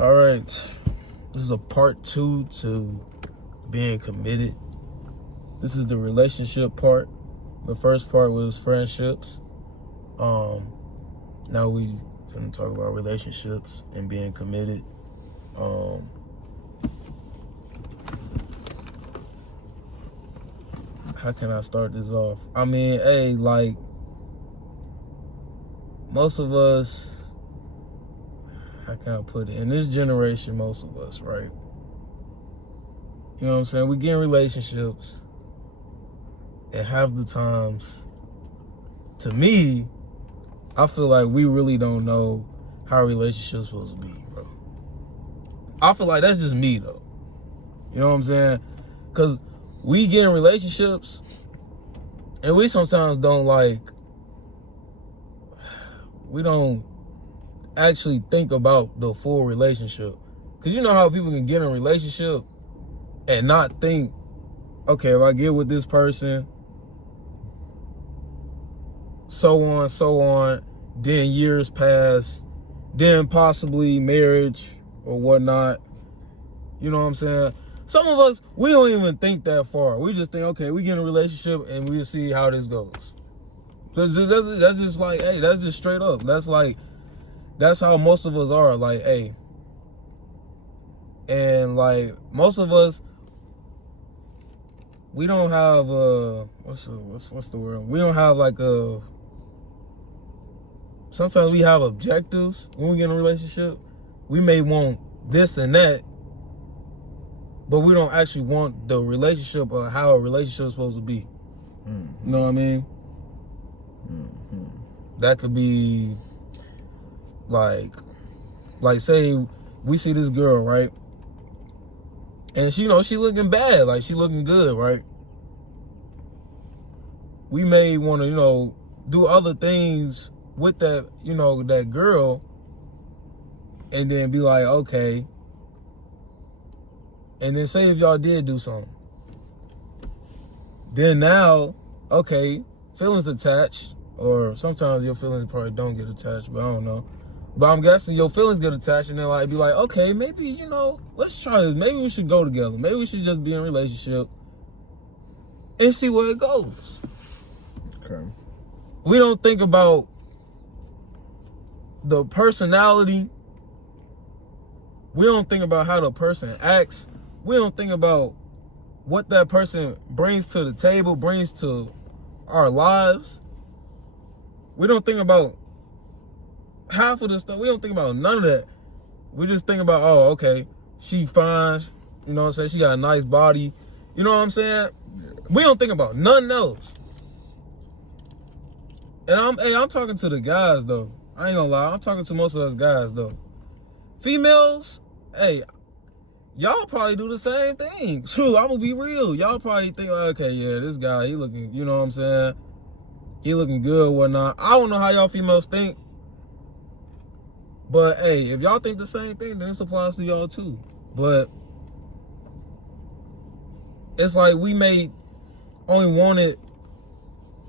All right, this is a part 2 to being committed. This is the relationship part. The first part was friendships. Now we finna talk about relationships and being committed. How can I start this off? I mean, hey, like, most of us, how can I put it? In this generation, most of us, right? You know what I'm saying? We get in relationships, and half the times, to me, I feel like we really don't know how a relationship's supposed to be, bro. I feel like that's just me, though. You know what I'm saying? Because we get in relationships, and we sometimes don't, we don't actually think about the full relationship. Because you know how people can get in a relationship and not think, okay, if I get with this person, so on, then years pass, then possibly marriage or whatnot. You know what I'm saying? Some of us, we don't even think that far. We just think, okay, we get in a relationship and we'll see how this goes. That's just like, hey, that's just straight up. That's how most of us are. Like, hey. And like, most of us, we don't have what's the word? We don't have sometimes we have objectives when we get in a relationship. We may want this and that, but we don't actually want the relationship or how a relationship is supposed to be. Mm-hmm. You know what I mean? Mm-hmm. That could be like say we see this girl, right? And she looking bad, like she looking good, right? We may want to, do other things with that, that girl, and then be like, okay. And then say if y'all did do something. Then now, okay, feelings attached, or sometimes your feelings probably don't get attached, but I don't know. But I'm guessing your feelings get attached, and then be like, okay, maybe, let's try this. Maybe we should go together. Maybe we should just be in a relationship and see where it goes. Okay. We don't think about the personality. We don't think about how the person acts. We don't think about what that person brings to the table, brings to our lives. We don't think about half of this stuff. We don't think about none of that. We just think about, oh, okay, she fine. You know what I'm saying? She got a nice body. You know what I'm saying? We don't think about none of those. And I'm talking to the guys, though. I ain't gonna lie. I'm talking to most of us guys, though. Females, hey, y'all probably do the same thing. True, I'm gonna be real. Y'all probably think, okay, yeah, this guy, he looking, you know what I'm saying? He looking good, whatnot. I don't know how y'all females think. But, hey, if y'all think the same thing, then this applies to y'all, too. But it's like we may only want it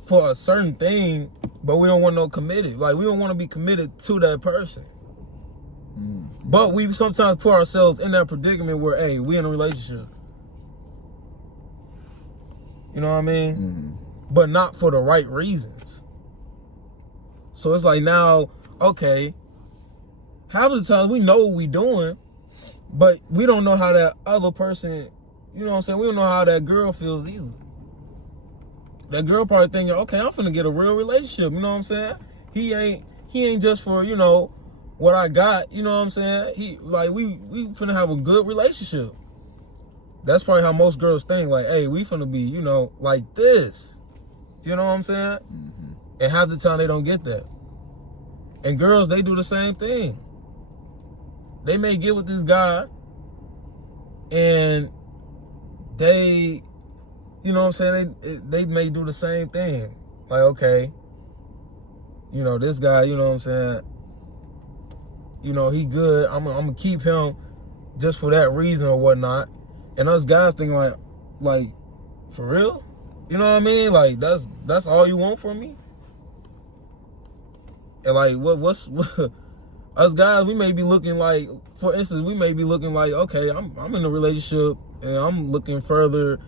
for a certain thing, but we don't want no committed. Like, we don't want to be committed to that person. But we sometimes put ourselves in that predicament where, hey, we in a relationship. You know what I mean? Mm-hmm. But not for the right reasons. So it's like now, okay, half of the time we know what we doing, but we don't know how that other person, you know what I'm saying? We don't know how that girl feels either. That girl probably thinking, okay, I'm finna get a real relationship, you know what I'm saying? He ain't just for, what I got, you know what I'm saying? We finna have a good relationship. That's probably how most girls think, like, hey, we finna be, like this. You know what I'm saying? Mm-hmm. And half the time they don't get that. And girls, they do the same thing. They may get with this guy and they, you know what I'm saying? They may do the same thing. Like, okay, this guy, you know what I'm saying? He good. I'm gonna keep him just for that reason or whatnot. And us guys thinking like, for real? You know what I mean? Like, that's all you want from me? And like, Us guys, we may be looking like, for instance, okay, I'm in a relationship and I'm looking further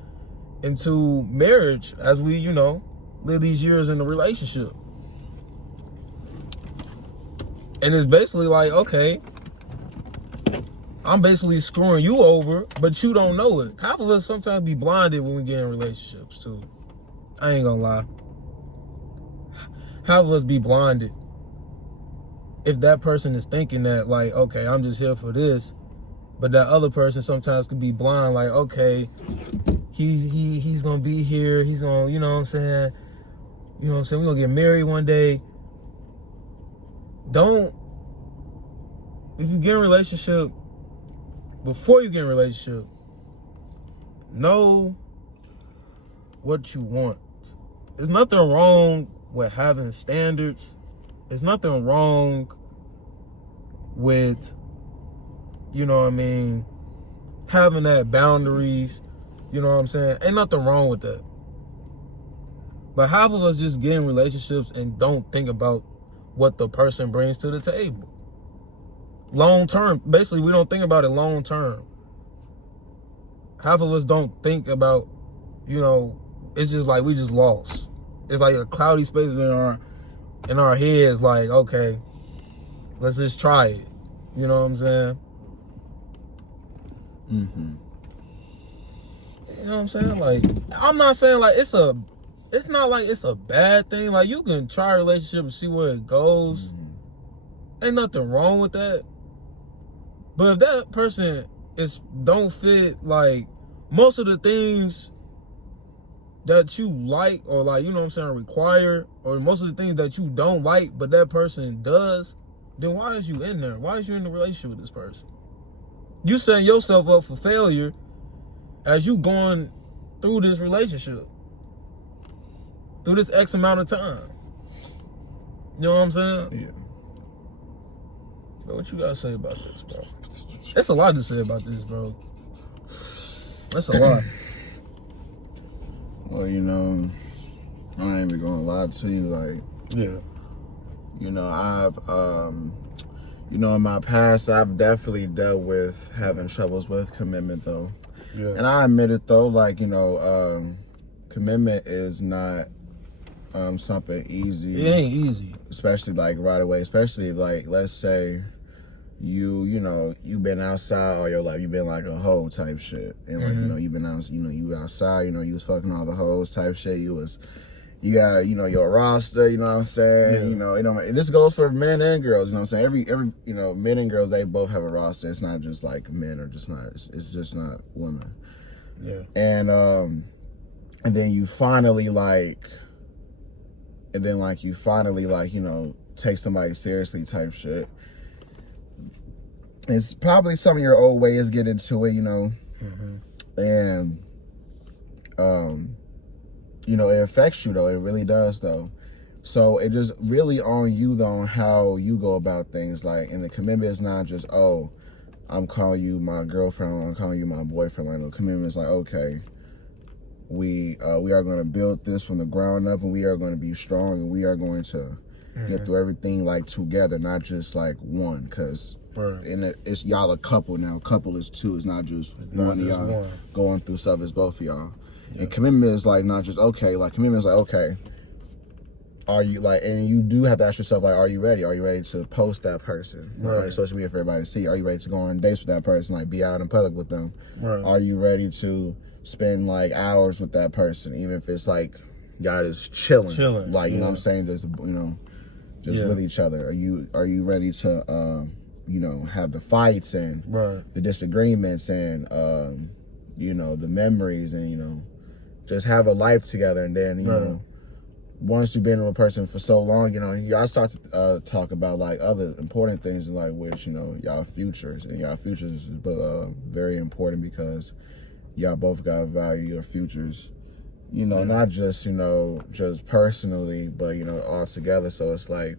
into marriage as we, live these years in the relationship. And it's basically like, okay, I'm basically screwing you over, but you don't know it. Half of us sometimes be blinded when we get in relationships too. I ain't gonna lie. Half of us be blinded. If that person is thinking that, like, okay, I'm just here for this, but that other person sometimes could be blind, like, okay, he's gonna be here, he's gonna, you know what I'm saying, we're gonna get married one day. If you get in a relationship, before you get in a relationship, know what you want. There's nothing wrong with having standards. There's nothing wrong with, having that boundaries. You know what I'm saying? Ain't nothing wrong with that. But half of us just get in relationships and don't think about what the person brings to the table. Long term. Basically, we don't think about it long term. Half of us don't think about, it's just like we just lost. It's like a cloudy space in our heads, like, okay, let's just try it. You know what I'm saying? Mm-hmm. You know what I'm saying? Like, I'm not saying like it's not like it's a bad thing. Like, you can try a relationship and see where it goes. Mm-hmm. Ain't nothing wrong with that. But if that person don't fit, like, most of the things that you like, or like, require, or most of the things that you don't like, but that person does, then why is you in there? Why is you in the relationship with this person? You setting yourself up for failure as you going through this relationship, through this X amount of time. You know what I'm saying? Yeah. Bro, what you gotta say about this, bro? It's a lot to say about this, bro. That's a lot. Well, I ain't even gonna lie to you, like, yeah. I've, in my past, I've definitely dealt with having troubles with commitment, though. Yeah. And I admit it, though, like, commitment is not something easy. It ain't easy. Especially, like, right away. Especially, like, let's say you've been outside all your life. You've been like a hoe type shit. And, like, mm-hmm. You've been out, you outside, you was fucking all the hoes type shit. You got, your roster, you know what I'm saying? Yeah. This goes for men and girls, you know what I'm saying? Every men and girls, they both have a roster. It's not just like men are just not, it's just not women. Yeah. And then you finally take somebody seriously type shit. It's probably some of your old ways get into it, mm-hmm. And it affects you, though. It really does, though. So it just really on you, though, on how you go about things. Like, and the commitment is not just, oh, I'm calling you my girlfriend, or I'm calling you my boyfriend. Like, the commitment is like, okay, we are going to build this from the ground up, and we are going to be strong, and we are going to mm-hmm. get through everything, like, together, not just, like, one, because it's y'all a couple now. Couple is two. It's not just one of y'all going through stuff. It's both of y'all. Yep. And commitment is, like, not just, okay, like, commitment is like, okay, are you, like, and you do have to ask yourself, like, are you ready? Are you ready to post that person? Right. Social media for everybody to see. Are you ready to go on dates with that person? Like, be out in public with them? Right. Are you ready to spend, like, hours with that person, even if it's, like, y'all just chilling. Like, you know what I'm saying? Just, with each other. Are you ready to, have the fights and the disagreements and, the memories and, just have a life together. And then, once you've been with a person for so long, y'all start to talk about, like, other important things, like, which, y'all futures. And y'all futures is very important because y'all both got to value your futures, not just, just personally, but, all together. So it's like,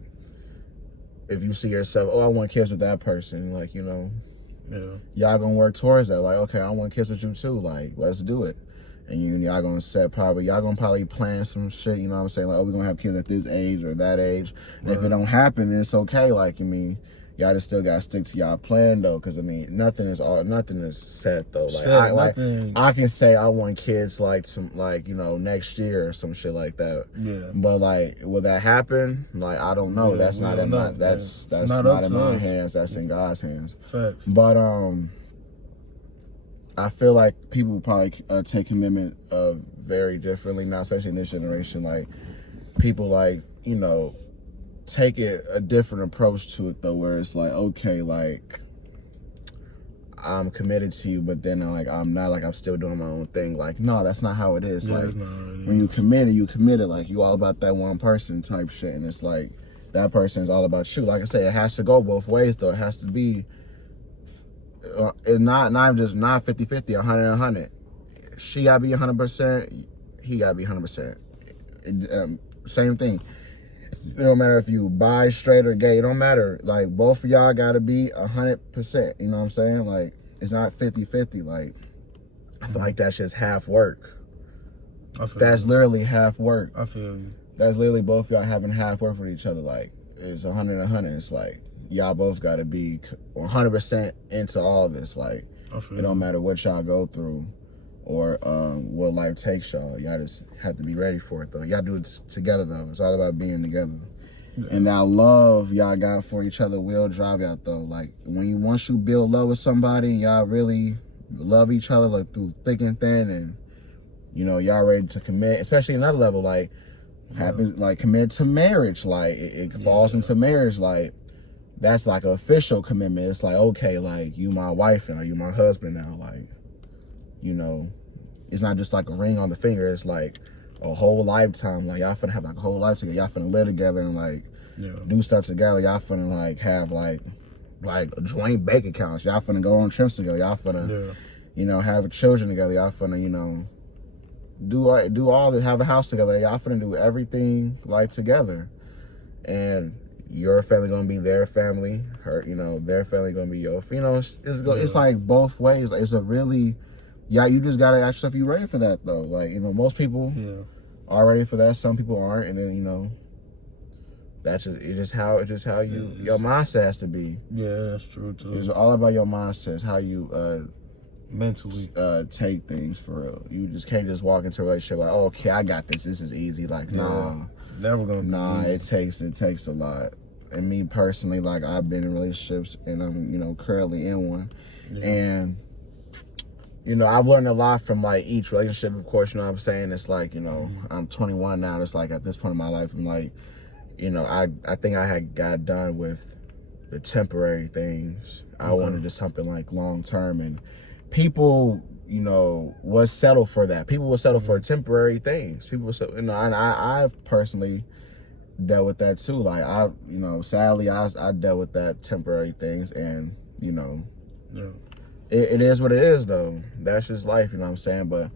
if you see yourself, oh, I want kids with that person, like, y'all gonna work towards that. Like, okay, I want kids with you too. Like, let's do it. And y'all gonna probably plan some shit, like, oh, we're gonna have kids at this age or that age. And if it don't happen, then it's okay. Like, y'all just still gotta stick to y'all plan though, because I mean nothing is set though. Like I can say I want kids like next year or some shit like that. Yeah. But like, will that happen? Like, I don't know. That's not in my that's not in my hands. That's in God's hands. Facts. But I feel like people probably take commitment very differently now, especially in this generation. Like, people like, you know, take it a different approach to it though, where it's like, okay, like, I'm committed to you, but then like I'm not, like I'm still doing my own thing. Like, no, that's not how it is. Yeah, like when you committed, like you all about that one person type shit, and it's like that person is all about you. Like I say, it has to go both ways though. It has to be it's not 50-50, 100-100. She gotta be 100%, he gotta be 100%. Same thing. It don't matter if you bi, straight, or gay. It don't matter. Like, both of y'all gotta be 100%. You know what I'm saying? Like, it's not 50-50. Like, I feel like that's just half work. That's literally half work. I feel you. That's literally both y'all having half work with each other. Like, it's 100-100. It's like, y'all both gotta be 100% into all this. Like, it don't matter what y'all go through or what life takes y'all. Y'all just have to be ready for it though. Y'all do it together though. It's all about being together. Yeah. And that love y'all got for each other will drive y'all though. Like, once you build love with somebody and y'all really love each other, like through thick and thin, and you know y'all ready to commit, especially another level, like happens, like commit to marriage. Like it falls into marriage. Like, that's like an official commitment. It's like, okay, like you my wife now, you my husband now. Like, you know, it's not just like a ring on the finger. It's like a whole lifetime. Like, y'all finna have like a whole life together. Y'all finna live together and like do stuff together. Y'all finna like have like joint bank accounts. Y'all finna go on trips together. Y'all finna, you know, have children together. Y'all finna, you know, do all this, have a house together. Y'all finna do everything like together. And your family gonna be their family. You know, their family gonna be your. You know, it's like both ways. It's a really. Yeah, you just gotta ask yourself, you ready for that though? Like, you know, most people are ready for that. Some people aren't, and then, you know, that's just how your mindset has to be. Yeah, that's true too. It's all about your mindset. It's how you mentally take things for real. You just can't just walk into a relationship like, oh, okay, I got this. This is easy. Like, nah, never gonna. Nah, it takes a lot. And me personally, like, I've been in relationships, and I'm, you know, currently in one, and you know, I've learned a lot from like each relationship, of course. You know what I'm saying? It's like, you know, I'm 21 now. It's like at this point in my life, I'm like, you know, I think I had got done with the temporary things. I wanted to something like long term, and people, you know, was settled for that. People will settle for temporary things. People will settle, you know, and I've personally dealt with that too. Like, you know, sadly, I dealt with that temporary things, and you know, it is what it is though. That's just life, you know what I'm saying? But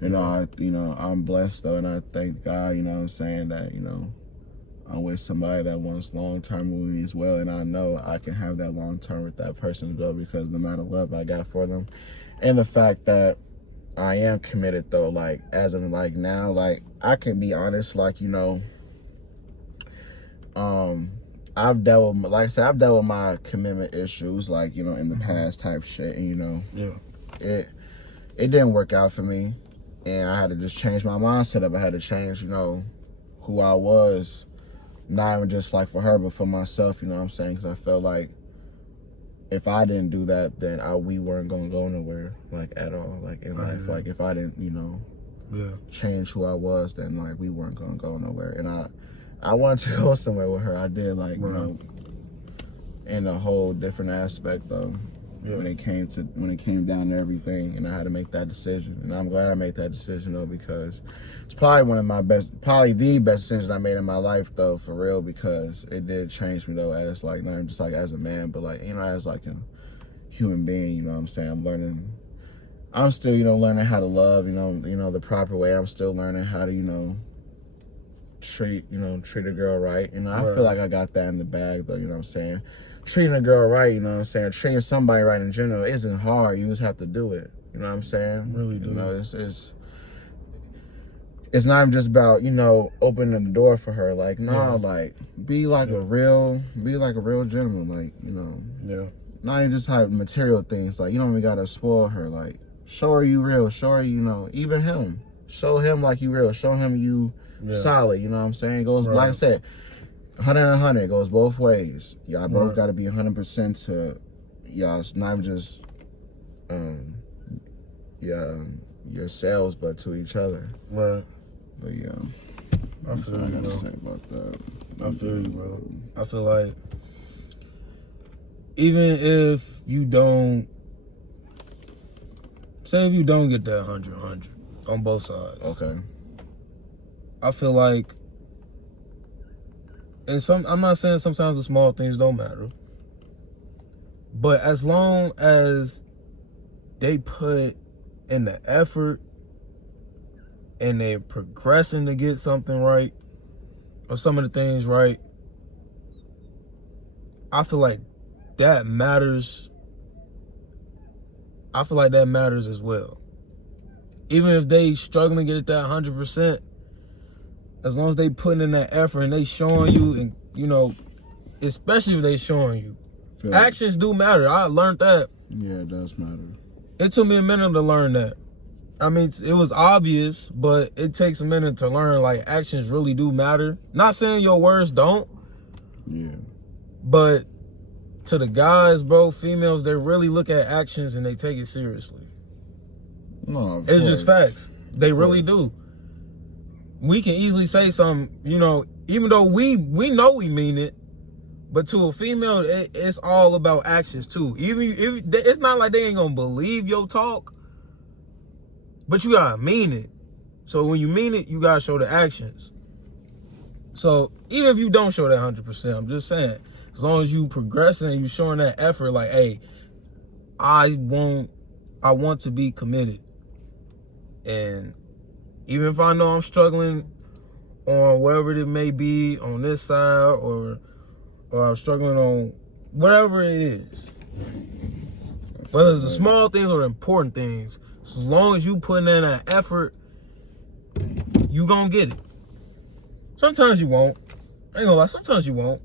you know, I'm blessed though, and I thank God, you know what I'm saying, that, you know, I'm with somebody that wants long term with me as well, and I know I can have that long term with that person as well, because the amount of love I got for them, and the fact that I am committed though, like as of like now, like I can be honest, like, you know, I've dealt with, like I said, I've dealt with my commitment issues, like, you know, in the past type shit, and you know, it didn't work out for me, and I had to just change my mindset up. I had to change, you know, who I was, not even just like for her, but for myself, you know what I'm saying? Because I felt like if I didn't do that, then we weren't gonna go nowhere, like at all, like in life. Like if I didn't, you know, change who I was, then like we weren't gonna go nowhere, and I wanted to go somewhere with her. I did, like, you know, in a whole different aspect though. When it came down to everything, and I had to make that decision, and I'm glad I made that decision though, because it's probably the best decision I made in my life though, for real, because it did change me though, as like not just like as a man, but like, you know, as like a human being. You know what I'm saying? I'm still, you know, learning how to love, you know, the proper way. I'm still learning how to, you know, treat a girl right. You know, I feel like I got that in the bag though, you know what I'm saying? Treating a girl right, you know what I'm saying? Treating somebody right in general isn't hard. You just have to do it. You know what I'm saying? Really do. You know, it's not even just about, opening the door for her. Like, like, be like a real gentleman. Like, Yeah. not even just have material things. Like, you don't even gotta spoil her. Like, show her you real. Show her, even him. Show him like you real. Show him you solid. You know what I'm saying? It goes, like I said, 100 and 100. It goes both ways. Y'all both got to be 100% to y'all. It's not even just yourselves, but to each other. Right. But yeah, I feel you, I gotta bro. say about that. I feel you, bro. I feel like even if you don't, say if you don't get that 100 on both sides. Okay. I feel like, I'm not saying sometimes the small things don't matter, but as long as they put in the effort and they're progressing to get something right or some of the things right, I feel like that matters. I feel like that matters as well. Even if they struggling to get it that 100%, as long as they putting in that effort and they showing you, and especially if they showing you, actions do matter. I learned that. Yeah, it does matter. It took me a minute to learn that. I mean, it was obvious, but it takes a minute to learn, like, actions really do matter. Not saying your words don't. Yeah. But to the guys, bro, females, they really look at actions and they take it seriously. No, of It's course. just facts. They really do. We can easily say something, even though we know we mean it, but to a female, it's all about actions too. Even if it's not like they ain't gonna believe your talk, but you gotta mean it. So when you mean it, you gotta show the actions. So even if you don't show that 100%, I'm just saying, as long as you progressing and you showing that effort, like, hey, I want to be committed. And even if I know I'm struggling on whatever it may be on this side, or I'm struggling on whatever it is, whether it's the small things or the important things, as long as you putting in that effort, you gonna get it. Sometimes you won't. I ain't gonna lie, sometimes you won't.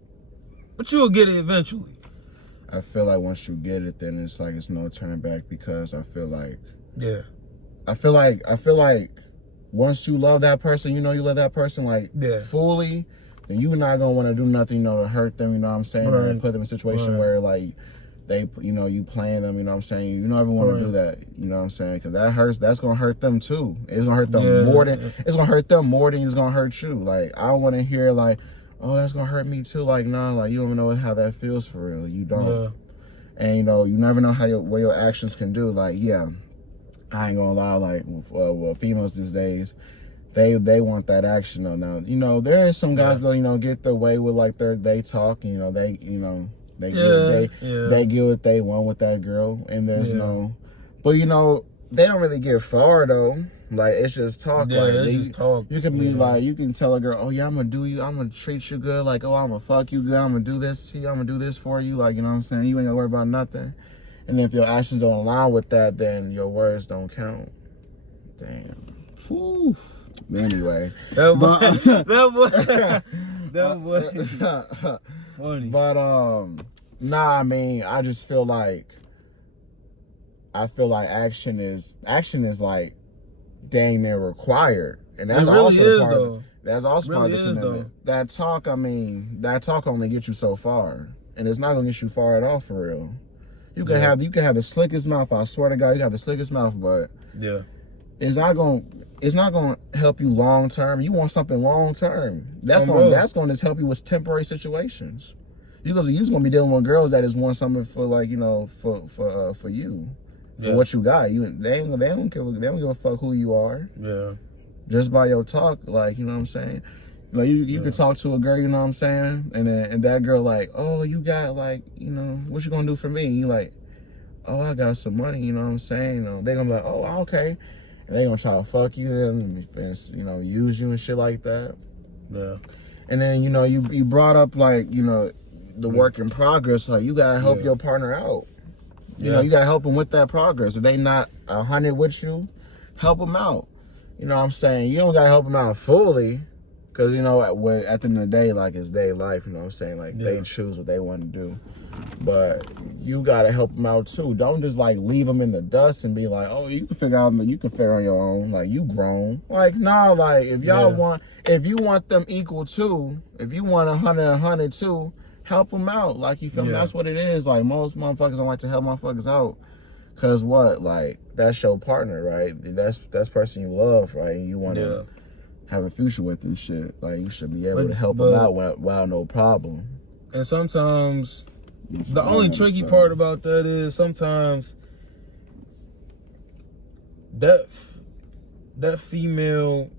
But you'll get it eventually. I feel like once you get it, then it's like it's no turning back, because I feel like once you love that person, you love that person like fully, then you're not gonna want to do nothing, to hurt them, you know what I'm saying? Right. Or put them in a situation where like they, you playing them, you know what I'm saying? You don't ever want to do that, you know what I'm saying? Because that hurts. That's gonna hurt them too. It's gonna hurt them more than it's gonna hurt you. Like, I don't want to hear like, oh, that's gonna hurt me too. Like, nah, like, you don't even know how that feels for real. You don't. Yeah. And you never know what your actions can do. Like, yeah, I ain't gonna lie. Like, females these days, they want that action though. Now, there is some guys that get the way with like they talk. They get what they want with that girl, and there's but they don't really get far though. Like, it's just talk. Yeah, like, it's just talk. You can be like, you can tell a girl, oh yeah, I'm gonna treat you good. Like, oh, I'm gonna fuck you good. I'm gonna do this to you. I'm gonna do this for you. Like, you know what I'm saying? You ain't gonna worry about nothing. And if your actions don't align with that, then your words don't count. Damn. Whew. Anyway. That boy. Funny. But nah, I mean, I just feel like action is like dang near required, and that's really also is, part. though. That's also part of the commitment. That talk only gets you so far, and it's not gonna get you far at all for real. You can have the slickest mouth. I swear to God, you have the slickest mouth, but it's not gonna help you long term. You want something long term. That's gonna just help you with temporary situations. You're gonna be dealing with girls that just want something for like for you. For what you got, they don't give a fuck who you are. Yeah. Just by your talk, like, you know what I'm saying? Like, you could talk to a girl, you know what I'm saying? And that girl like, oh, you got like, what you gonna do for me? And you like, oh, I got some money, you know what I'm saying? They gonna be like, oh, okay. And they gonna try to fuck you and use you and shit like that. Yeah. And then, you brought up like, the work in progress, like, you gotta help your partner out. You gotta help them with that progress. If they not 100 with you, help them out. you know what I'm saying, you don't gotta help them out fully. Because, you know, at the end of the day, like, it's their life, you know what I'm saying? Like, they choose what they want to do. But you got to help them out, too. Don't just, like, leave them in the dust and be like, oh, you can figure on your own. Like, you grown. Like, nah, like, if you want them equal, too, if you want 100, too, help them out. Like, you feel me? That's what it is. Like, most motherfuckers don't like to help motherfuckers out. Because what? Like, that's your partner, right? That's person you love, right? And you want to have a future with and shit. Like, you should be able to help them out without no problem. And sometimes the only tricky part about that is sometimes that female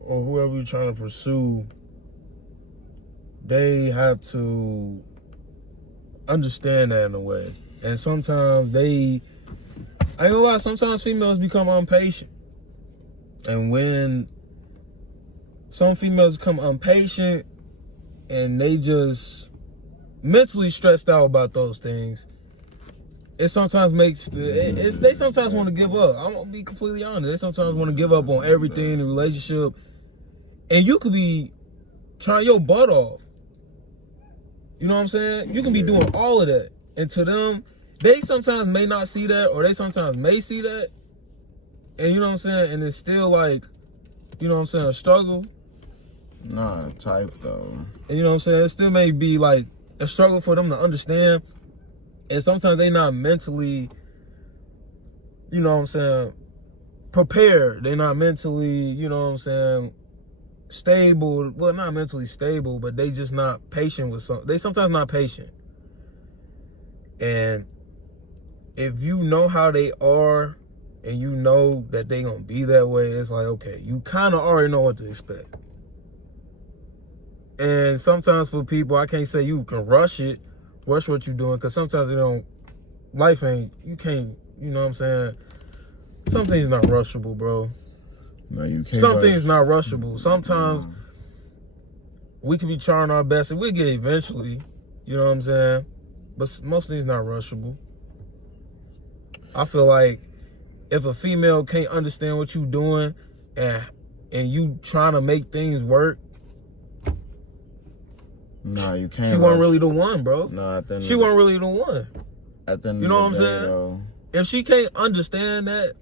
or whoever you're trying to pursue, they have to understand that in a way. And sometimes I ain't gonna lie, sometimes females become impatient. And when some females become impatient and they just mentally stressed out about those things, it sometimes they sometimes want to give up. I'm gonna be completely honest. They sometimes want to give up on everything in the relationship. And you could be trying your butt off. You know what I'm saying? You can be doing all of that. And to them, they sometimes may not see that, or they sometimes may see that. And you know what I'm saying? And it's still like, you know what I'm saying, a struggle. Nah, type though. And you know what I'm saying? It still may be like a struggle for them to understand. And sometimes they not mentally, you know what I'm saying, prepared. They not mentally, you know what I'm saying, stable. Well, not mentally stable, but they just not patient with something. They sometimes not patient. And if you know how they are and you know that they gonna be that way, it's like, okay, you kind of already know what to expect. And sometimes for people, I can't say you can rush what you're doing, because sometimes life ain't, you can't, you know what I'm saying? Some things not rushable, bro. No, you can't. Some things not rushable. Sometimes we can be trying our best and we'll get eventually, you know what I'm saying? But most things not rushable. I feel like if a female can't understand what you doing and you trying to make things work, nah, you can't. She wasn't really the one, bro. Nah, she wasn't really the one. At the end you know what of I'm the day, saying? though, if she can't understand that,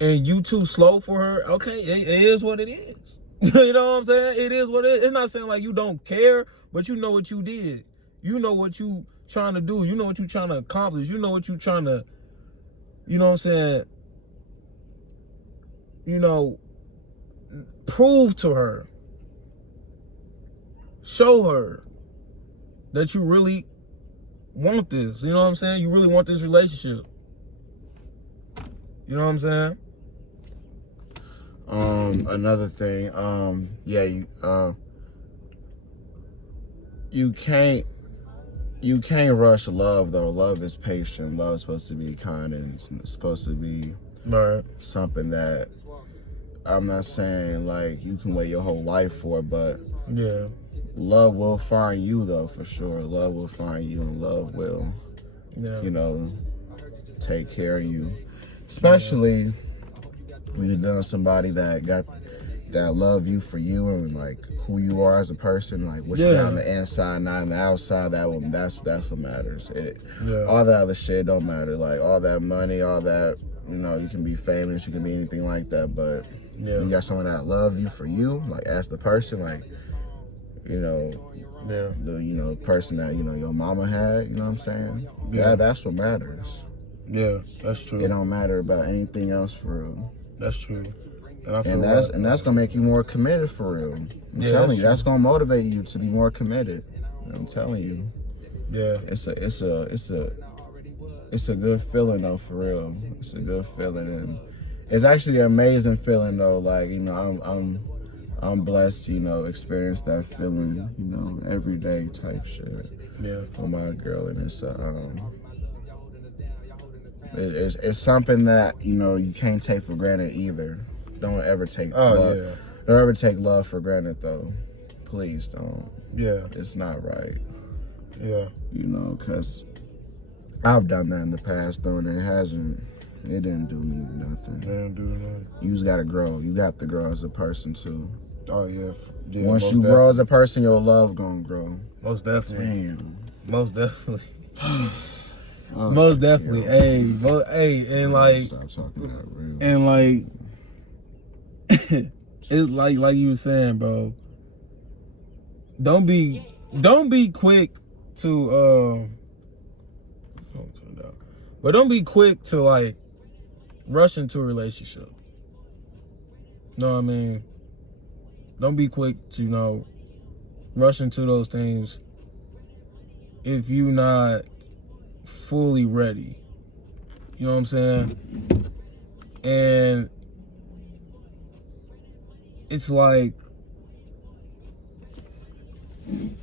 and you too slow for her, okay, it is what it is. You know what I'm saying? It is what it is. It's not saying like you don't care, but you know what you did. You know what you trying to do. You know what you trying to accomplish. You know what you trying to, you know what I'm saying, you know, prove to her. Show her that you really want this. You know what I'm saying? You really want this relationship. You know what I'm saying? Another thing, you can't rush love though. Love is patient. Love is supposed to be kind, and it's supposed to be something that, I'm not saying like you can wait your whole life for, but love will find you though, for sure. Love will find you, and love will, you know, take care of you. Especially when you're dealing with somebody that love you for you and like who you are as a person, like what you got on the inside, not on the outside. That's what matters. All that other shit don't matter. Like all that money, all that, you know, you can be famous, you can be anything like that, but you got someone that love you for you, like as the person, like, you know, the person that, you know, your mama had, you know what I'm saying? That's what matters. Yeah, that's true. It don't matter about anything else for real. That's true. And that's gonna make you more committed for real. I'm telling you, that's gonna motivate you to be more committed. I'm telling you. Yeah. It's a good feeling though, for real. It's a good feeling, and it's actually an amazing feeling though. Like, you know, I'm blessed to, you know, experience that feeling, you know, every day type shit. Yeah. For my girl, and it's something that, you know, you can't take for granted either. Don't ever take love. Don't ever take love for granted though. Please don't. Yeah. It's not right. Yeah. You know, because I've done that in the past though, and it hasn't It didn't do me nothing. Didn't do nothing. You just gotta grow. You got to grow as a person too. Oh yeah. Once you grow as a person, your love gonna grow. Most definitely. Damn. Most definitely. Most definitely. Hey, and like, stop talking that real. and like, it's like you were saying, bro. Don't be quick to but don't be quick to like rush into a relationship. Know what I mean? Don't be quick to, rush into those things if you're not fully ready. You know what I'm saying? And it's like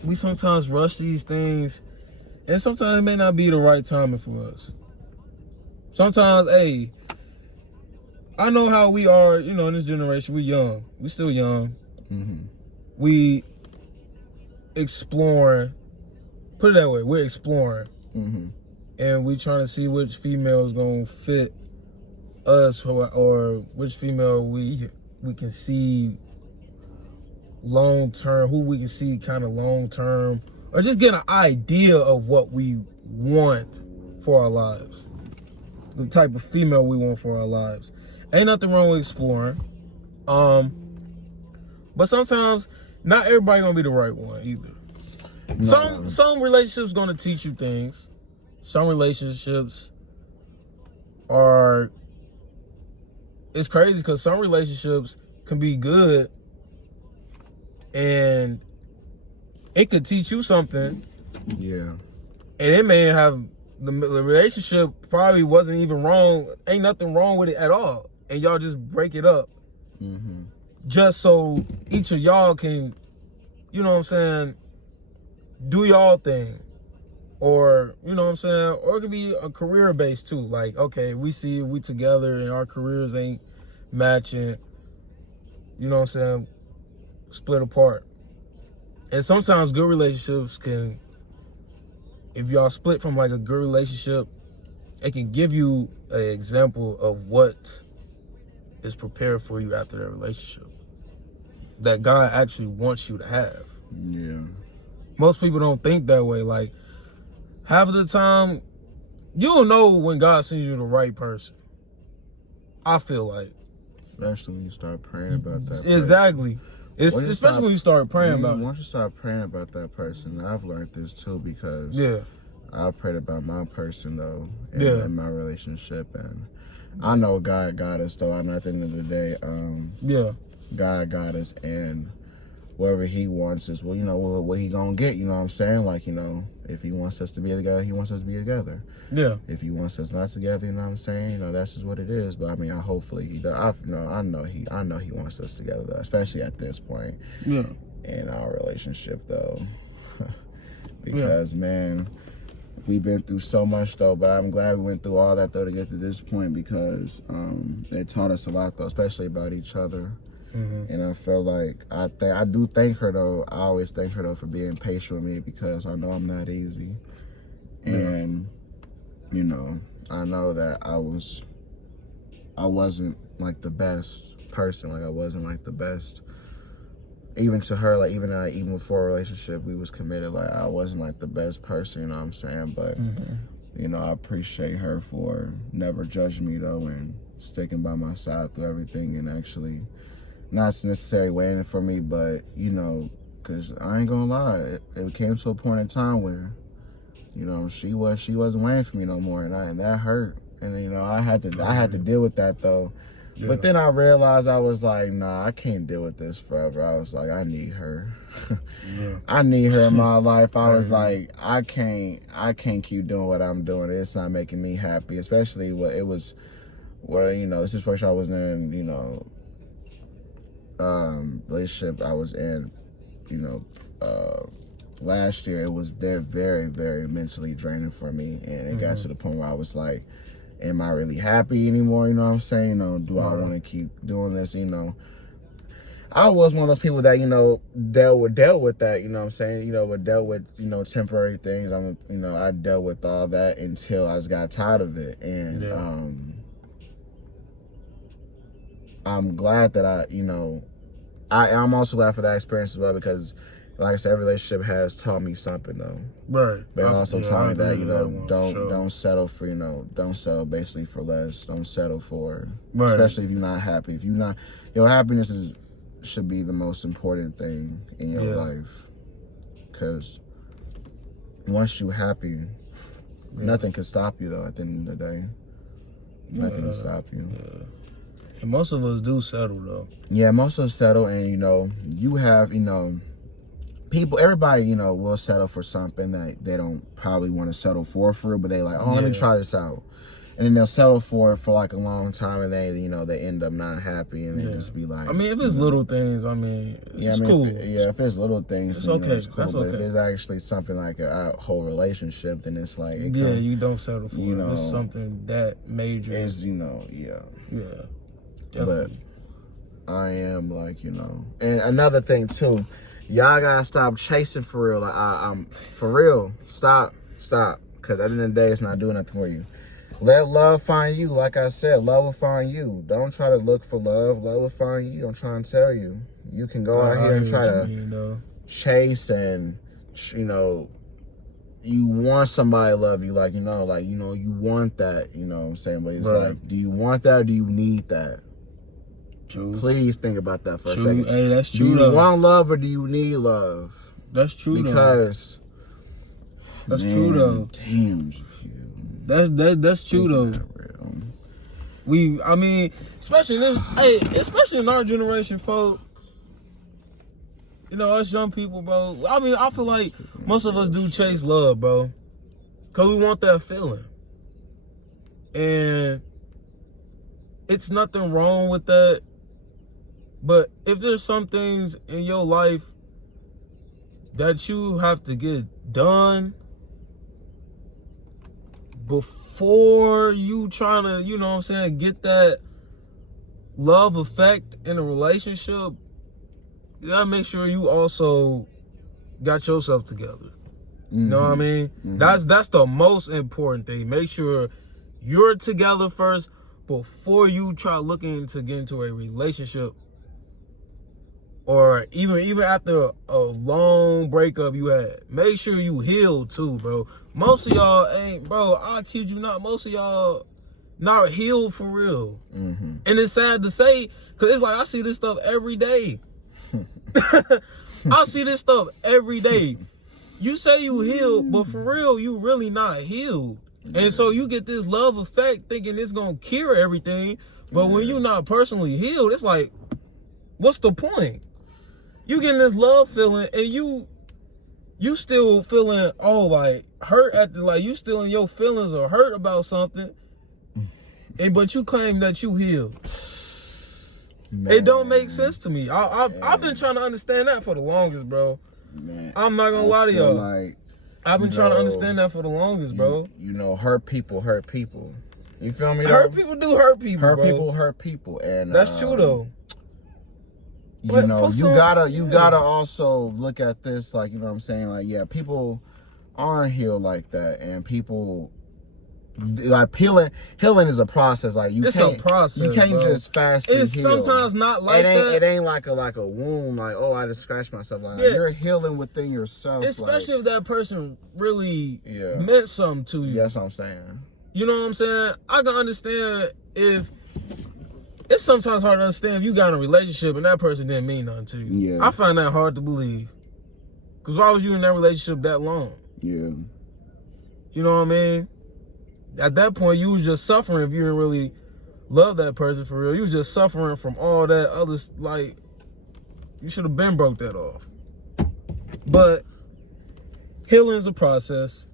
we sometimes rush these things, and sometimes it may not be the right timing for us. Sometimes, I know how we are, in this generation. We young. We still young. Mm-hmm. We exploring. Put it that way. We're exploring. Mm-hmm. And we trying to see which female is going to fit us, or which female we can see long term, who we can see kind of long term, or just get an idea of what we want for our lives, the type of female we want for our lives. Ain't nothing wrong with exploring, but sometimes not everybody gonna be the right one either. No. Some relationships gonna teach you things. Some relationships it's crazy because some relationships can be good and it could teach you something. Yeah. And it may have, the relationship probably wasn't even wrong. Ain't nothing wrong with it at all. And y'all just break it up. Mm-hmm. Just so each of y'all can, you know what I'm saying, do y'all thing. Or, you know what I'm saying? Or it could be a career based too. Like, okay, we see we together and our careers ain't matching. You know what I'm saying? Split apart. And sometimes good relationships can, if y'all split from like a good relationship, it can give you an example of what is prepared for you after that relationship that God actually wants you to have. Yeah. Most people don't think that way. Like, half of the time, you'll know when God sends you the right person. I feel like. Especially when you start praying about that person. Exactly. Especially when you start praying about it. Once you start praying about that person, I've learned this too, because I prayed about my person though, in my relationship, and I know God got us though. I know at the end of the day, God got us, and wherever He wants us, well, what He gonna get, you know what I'm saying? Like, if He wants us to be together, He wants us to be together. Yeah. If He wants us not together, you know what I'm saying? That's just what it is. But I mean, hopefully He does. I know He wants us together though, especially at this point. Yeah. In our relationship though, because man, we've been through so much though. But I'm glad we went through all that though to get to this point, because it taught us a lot though, especially about each other. Mm-hmm. And I feel like I do thank her though. I always thank her though for being patient with me, because I know I'm not easy. And I know that I wasn't like the best person. Like I wasn't like the best, even to her. Like even before a relationship, we was committed. Like I wasn't like the best person. You know what I'm saying? But I appreciate her for never judging me though, and sticking by my side through everything, and actually not necessarily waiting for me, but because I ain't gonna lie, it came to a point in time where she wasn't waiting for me no more, and that hurt, and I had to deal with that though. Yeah. But then I realized, I was like, nah, I can't deal with this forever. I was like, I need her. I need her in my life. I was like, I can't keep doing what I'm doing. It's not making me happy, especially the situation I was in, relationship I was in, last year. They're very, very mentally draining for me, and it got to the point where I was like, am I really happy anymore? You know what I'm saying? Do I want to keep doing this? I was one of those people that dealt with that. You know what I'm saying? Dealt with temporary things. I dealt with all that until I just got tired of it, and I'm glad that I'm also glad for that experience as well, because like I said, every relationship has taught me something though. Right. But it also taught me that, sure. don't settle for, don't settle basically for less. Don't settle for, right. Especially if you're not happy. If you're not, your happiness should be the most important thing in your life. Because once you're happy, nothing can stop you though at the end of the day. Nothing can stop you. Yeah. And most of us do settle though. Yeah, most of us settle, and you have, people, everybody, will settle for something that they don't probably want to settle for, but they like, let me try this out. And then they'll settle for it for like a long time, and they end up not happy, and they just be like, I mean, if it's little things, it's cool. If it's little things, it's okay. It's cool. But if it's actually something like a whole relationship, then it's like, you don't settle for it. It's something that major. Is Yeah. Definitely. But I am like, and another thing too, y'all gotta stop chasing for real. Like I'm for real. Stop. Because at the end of the day, it's not doing nothing for you. Let love find you. Like I said, love will find you. Don't try to look for love. Love will find you. I'm trying to tell you. You can go out here and try to chase, and you want somebody to love you, you want that. You know what I'm saying? But it's like, do you want that or do you need that? True. Please think about that for a second. Hey, that's true. Do you want love or do you need love? That's true. Because that's true though. Damn. That's true though. Especially in our generation, folks. Us young people, bro. I feel like most of us do chase love, bro, because we want that feeling, and it's nothing wrong with that. But if there's some things in your life that you have to get done before you trying to, get that love effect in a relationship, you gotta make sure you also got yourself together. You know what I mean? Mm-hmm. That's the most important thing. Make sure you're together first before you try looking to get into a relationship, or even after a long breakup you had. Make sure you heal too, bro. Most of y'all ain't, bro. I kid you not. Most of y'all not healed for real. Mm-hmm. And it's sad to say, because it's like I see this stuff every day. I see this stuff every day. You say you healed, but for real, you really not healed. And so you get this love effect thinking it's going to cure everything. But when you're not personally healed, it's like, what's the point? You getting this love feeling and you still feeling hurt you still in your feelings or hurt about something. But you claim that you healed. Man. It don't make sense to me. I've been trying to understand that for the longest, bro. Man, I'm not gonna lie to y'all. I've been trying to understand that for the longest, bro. Hurt people hurt people. You feel me? Hurt people do hurt people. Hurt people, and that's true though. You gotta also look at this, like, you know what I'm saying? Like, yeah, people aren't healed like that, and people. Like healing is a process. Like it's a process. You can't just fast. It's heal. Sometimes not like that. It ain't like a wound. Like, oh, I just scratched myself. Like, you're healing within yourself. Especially if that person really meant something to you. Yeah, that's what I'm saying. You know what I'm saying? I can understand if it's sometimes hard to understand if you got in a relationship and that person didn't mean nothing to you. Yeah, I find that hard to believe. Cause why was you in that relationship that long? Yeah. You know what I mean? At that point, you was just suffering if you didn't really love that person for real. You was just suffering from all that other, like, you should have been broke that off. But healing is a process.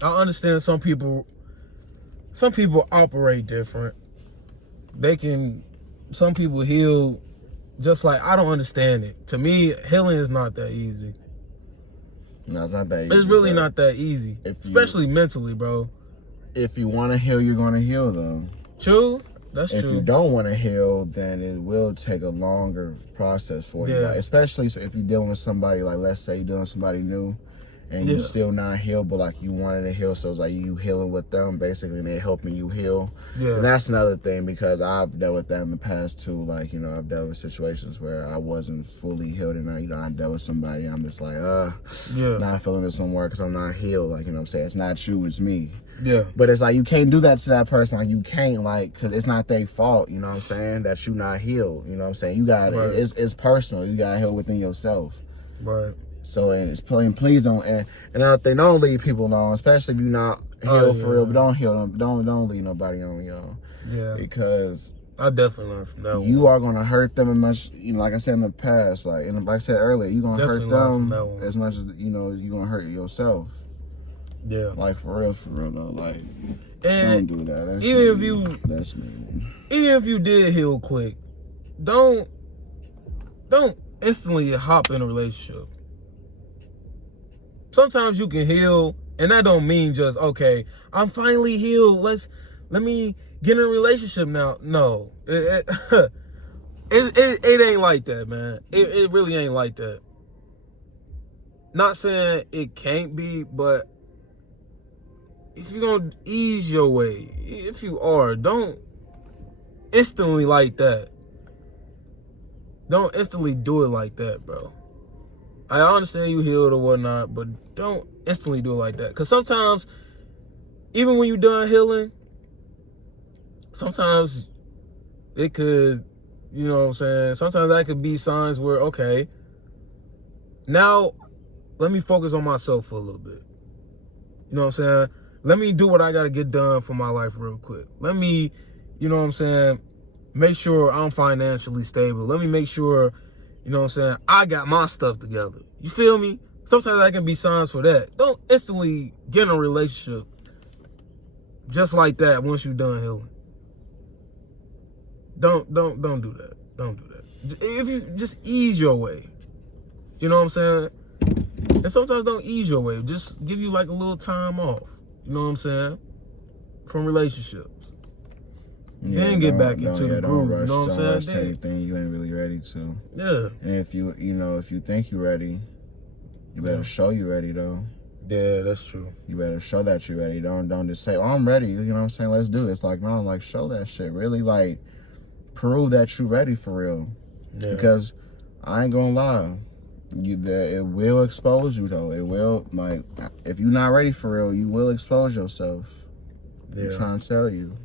I understand some people operate different. Some people heal just like, I don't understand it. To me, healing is not that easy. No, it's not that easy. It's really not that easy, especially mentally, bro. If you want to heal, you're going to heal, though. True. That's true. If you don't want to heal, then it will take a longer process for you. Like, especially if you're dealing with somebody, like, let's say you're dealing with somebody new, and you still not healed, but like you wanted to heal, so it's like you healing with them basically, and they're helping you heal. Yeah. And that's another thing, because I've dealt with that in the past too. Like, you know, I've dealt with situations where I wasn't fully healed, and I dealt with somebody, I'm just like, not feeling this no more because I'm not healed. Like, you know what I'm saying? It's not you, it's me. Yeah. But it's like, you can't do that to that person. Like, you can't, like, because it's not their fault, you know what I'm saying, that you not healed. You know what I'm saying? You got it's personal. You got to heal within yourself. Right. So, and it's please don't, and another thing, don't leave people alone, especially if you're not healed for real, but don't heal them. Don't leave nobody on, y'all. Yeah. Because I definitely learned from that one. You are going to hurt them as much, you know, like I said in the past, like I said earlier, you're going to hurt them as much as, you know, you're going to hurt yourself. Yeah. Like, for real though. Like, don't do that. That's me. Even if you did heal quick, don't instantly hop in a relationship. Sometimes you can heal, and that don't mean just, okay, I'm finally healed, let me get in a relationship now. No. It ain't like that, man. It really ain't like that. Not saying it can't be, but if you're going to ease your way, if you are, don't instantly like that. Don't instantly do it like that, bro. I understand you healed or whatnot, but don't instantly do it like that. Because sometimes, even when you're done healing, sometimes it could, you know what I'm saying? Sometimes that could be signs where, okay, now let me focus on myself for a little bit. You know what I'm saying? Let me do what I got to get done for my life real quick. Let me, you know what I'm saying, make sure I'm financially stable. Let me make sure, you know what I'm saying, I got my stuff together. You feel me? Sometimes that can be signs for that. Don't instantly get in a relationship just like that once you're done healing. Don't do that. Don't do that. If you just ease your way. You know what I'm saying? And sometimes don't ease your way. Just give you like a little time off. You know what I'm saying? From relationships. Yeah, then get back into the groove. Rush, you know what I'm saying? Don't rush to anything you ain't really ready to. Yeah. And if you think you're ready, you better show you're ready though. Yeah, that's true. You better show that you're ready. Don't just say, "Oh, I'm ready." You know what I'm saying? Let's do this. Like, no, like show that shit. Really, like, prove that you're ready for real. Yeah. Because I ain't gonna lie, it will expose you though. It will, like, if you're not ready for real, you will expose yourself. Yeah. I'm trying to tell you.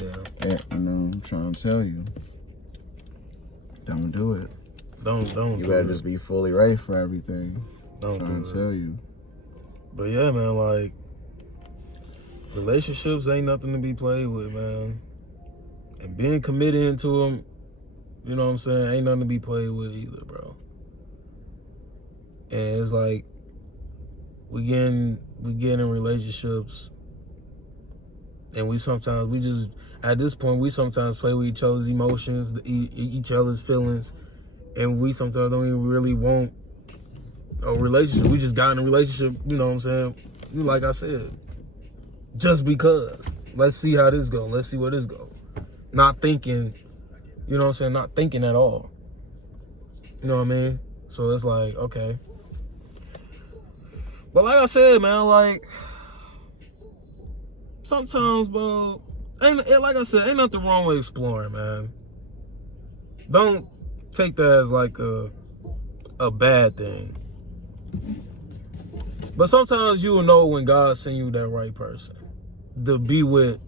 Yeah, you know, I'm trying to tell you. Don't do it. Don't. You better just be fully ready for everything. Don't do it. I'm trying to tell you. But yeah, man, like, relationships ain't nothing to be played with, man. And being committed into them, you know what I'm saying, ain't nothing to be played with either, bro. And it's like, we get in relationships, and we just, at this point, we sometimes play with each other's emotions, each other's feelings, and we sometimes don't even really want a relationship. We just got in a relationship, you know what I'm saying? Like I said, just because. Let's see how this goes. Let's see where this goes. Not thinking, you know what I'm saying? Not thinking at all. You know what I mean? So it's like, okay. But like I said, man, like, sometimes, bro, like I said, ain't nothing wrong with exploring, man. Don't take that as like a bad thing. But sometimes you will know when God send you that right person to be with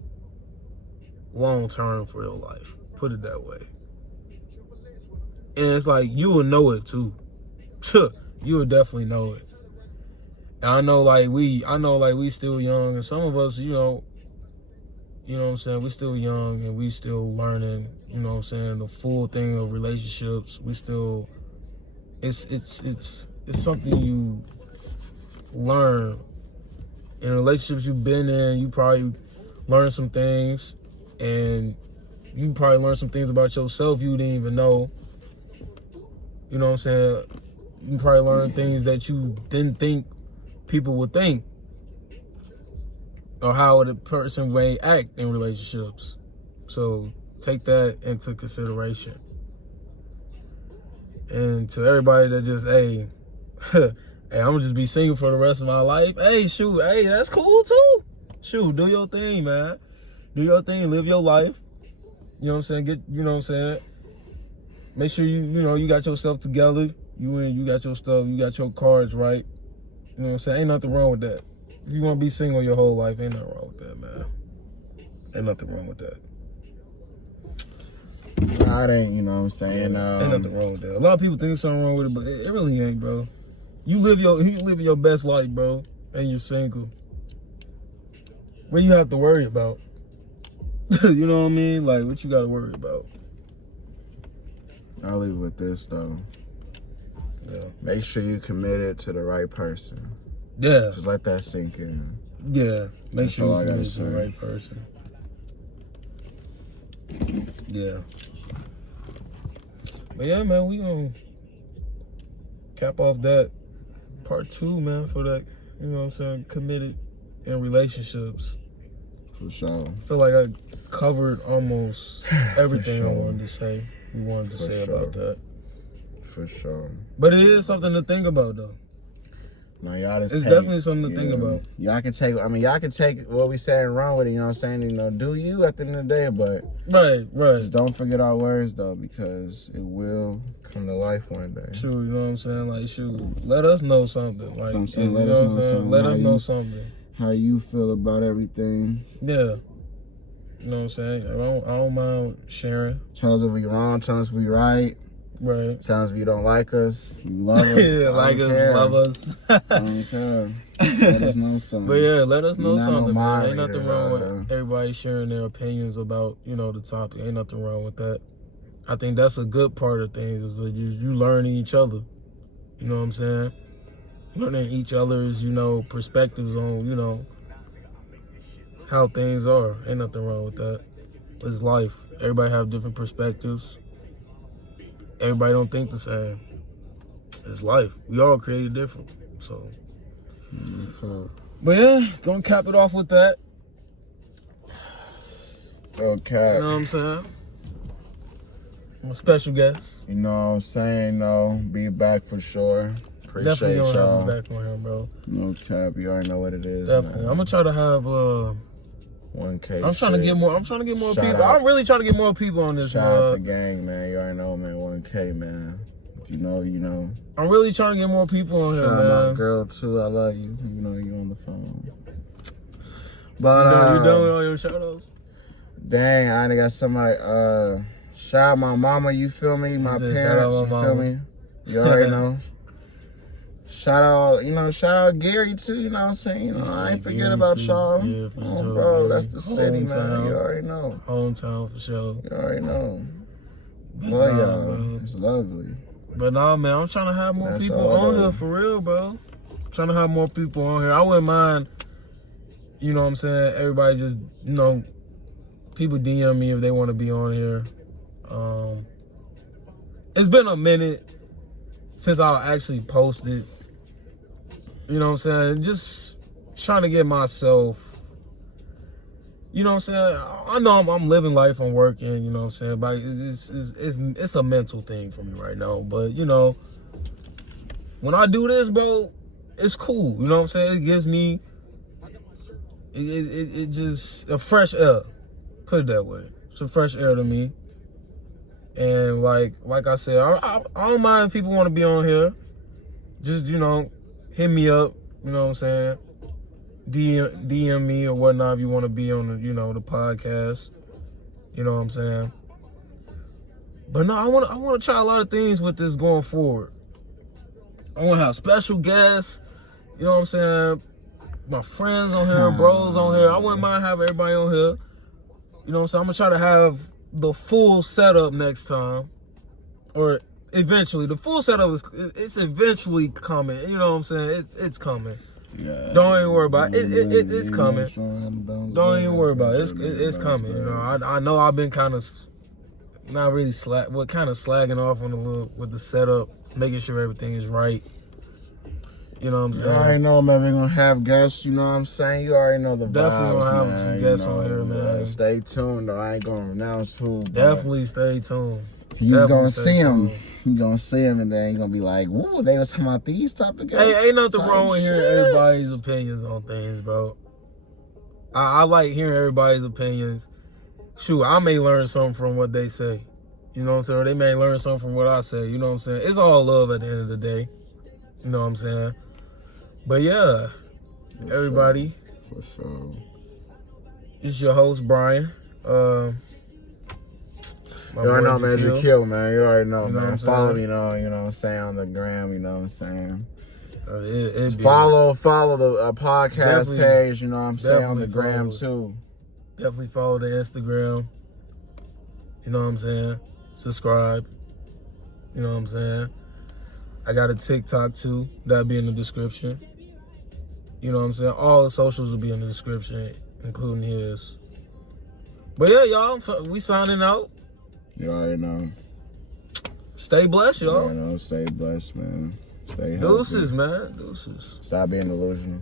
long term for your life. Put it that way. And it's like, you will know it too. You will definitely know it. And I know like we still young, and some of us, you know what I'm saying, we still young and we still learning, you know what I'm saying, the full thing of relationships. We still, it's something you learn. In relationships you've been in, you probably learn some things, and you probably learn some things about yourself you didn't even know. You know what I'm saying? You probably learn things that you didn't think people would think, or how a person may act in relationships. So take that into consideration. And to everybody that just, hey, hey, I'm gonna just be single for the rest of my life. Hey, shoot, hey, that's cool too. Shoot, do your thing, man. Do your thing, live your life. You know what I'm saying? You know what I'm saying? Make sure you got yourself together. You got your stuff, you got your cards right. You know what I'm saying? Ain't nothing wrong with that. If you want to be single your whole life, ain't nothing wrong with that, man. Ain't nothing wrong with that. Nah, it ain't, you know what I'm saying? Ain't nothing wrong with that. A lot of people think there's something wrong with it, but it really ain't, bro. You live your best life, bro, and you're single. What do you have to worry about? You know what I mean? Like, what you got to worry about? I'll leave it with this, though. Yeah. Make sure you're committed to the right person. Yeah. Just let that sink in. Yeah. Make That's sure all I you're gotta committed to the say. right person. Yeah. But yeah, man, we gonna cap off that part 2, man, for that, you know what I'm saying, committed in relationships. For sure. I feel like I covered almost everything sure. I wanted to say. We wanted to say about that. For sure. But it is something to think about, though. Now, y'all just It's take, definitely something to think about. Y'all can take what we said and run with it, you know what I'm saying? You know, do you at the end of the day, but Right. just don't forget our words, though, because it will come to life one day. True, you know what I'm saying? Like, shoot, let us know something. Like, I'm saying, you let know us what I'm know saying? something. Let us know something. How you feel about everything. Yeah. You know what I'm saying? I don't mind sharing. Tell us if we wrong, tell us if we right. Right. Tell us if you don't like us, you love us. Yeah, like us, love us. I don't care. Let us know something. But yeah, let us know You're not no something, man. mind Ain't nothing readers wrong out with here. everybody sharing their opinions about, you know, the topic. Ain't nothing wrong with that. I think that's a good part of things is that you learning each other. You know what I'm saying? Learning each other's, you know, perspectives on, you know, how things are. Ain't nothing wrong with that. It's life. Everybody have different perspectives. Everybody don't think the same. It's life. We all created different. So, but yeah, gonna cap it off with that. Okay. You know what I'm saying? I'm a special guest. You know what I'm saying? No, be back for sure. Appreciate Definitely gonna y'all. have me back on here, bro. No cap, you already know what it is. Definitely. Man. I'm gonna try to have 1K. I'm trying to get more Shout people. out. I'm really trying to get more people on this. Shout out the gang, man. You already know, man. 1K, man. If you know, you know. I'm really trying to get more people on here, Shout man. out my girl too. I love you. You know you on the phone. But You done with all your shout outs? dang, I done got somebody. Shout out my mama. You feel me? My said, parents. shout out You my feel mama. me? You already know. Shout out Gary too, you know what I'm saying? You know, I ain't forget Gary about too. y'all. Yeah, for Oh, sure, bro, Gary. that's the city, man. Hometown. You already know. Hometown for sure. You already know. But Love nah, y'all. bro. It's lovely. But nah, man, I'm trying to have more That's people all, on though. here for real, bro. Trying to have more people on here. I wouldn't mind, you know what I'm saying, everybody just, you know, people DM me if they want to be on here. It's been a minute since I actually posted. You know what I'm saying? Just trying to get myself, you know what I'm saying? I know I'm living life, I'm working, you know what I'm saying? But it's a mental thing for me right now. But, you know, when I do this, bro, it's cool. You know what I'm saying? It gives me, it just, a fresh air. Put it that way. It's a fresh air to me. And like I said, I don't mind if people want to be on here. Just, you know, hit me up, you know what I'm saying? DM me or whatnot if you want to be on the, you know, the podcast. You know what I'm saying? But no, I want to try a lot of things with this going forward. I want to have special guests, you know what I'm saying? My friends on here, bros on here. I wouldn't mind having everybody on here. You know what I'm saying? I'm going to try to have the full setup next time. Or eventually. The full setup it's eventually coming. You know what I'm saying? It's coming. Yeah. Don't even worry about it. It's coming. Don't even worry about it. It's coming. You know, I know I've been kind of not really kind of slagging off on the little with the setup, making sure everything is right. You know what I'm saying? You already know, man. We're gonna have guests. You know what I'm saying? You already know the Definitely vibes, gonna have man. some guests you know, on here, man. Stay tuned, though. I ain't gonna announce who. But Definitely stay tuned. You're gonna see him. You're gonna see him, and then you're gonna be like, "Woo, they was talking about these type of guys." Hey, ain't nothing wrong with hearing everybody's opinions on things, bro. I like hearing everybody's opinions. Shoot, I may learn something from what they say. You know what I'm saying? Or they may learn something from what I say. You know what I'm saying? It's all love at the end of the day. You know what I'm saying? But yeah, everybody. For sure. It's your host, Brian. You already know, man. Jakil, man. You already know, man. Follow me, you know what I'm saying, on the gram, you know what I'm saying. Follow the podcast page, you know what I'm saying, on the gram too. Definitely follow the Instagram. You know what I'm saying? Subscribe. You know what I'm saying? I got a TikTok too. That'll be in the description. You know what I'm saying? All the socials will be in the description, including his. But yeah, y'all, we signing out. You already know. Stay blessed, y'all. You already know. Stay blessed, man. Stay healthy. Deuces, man. Deuces. Stop being delusional.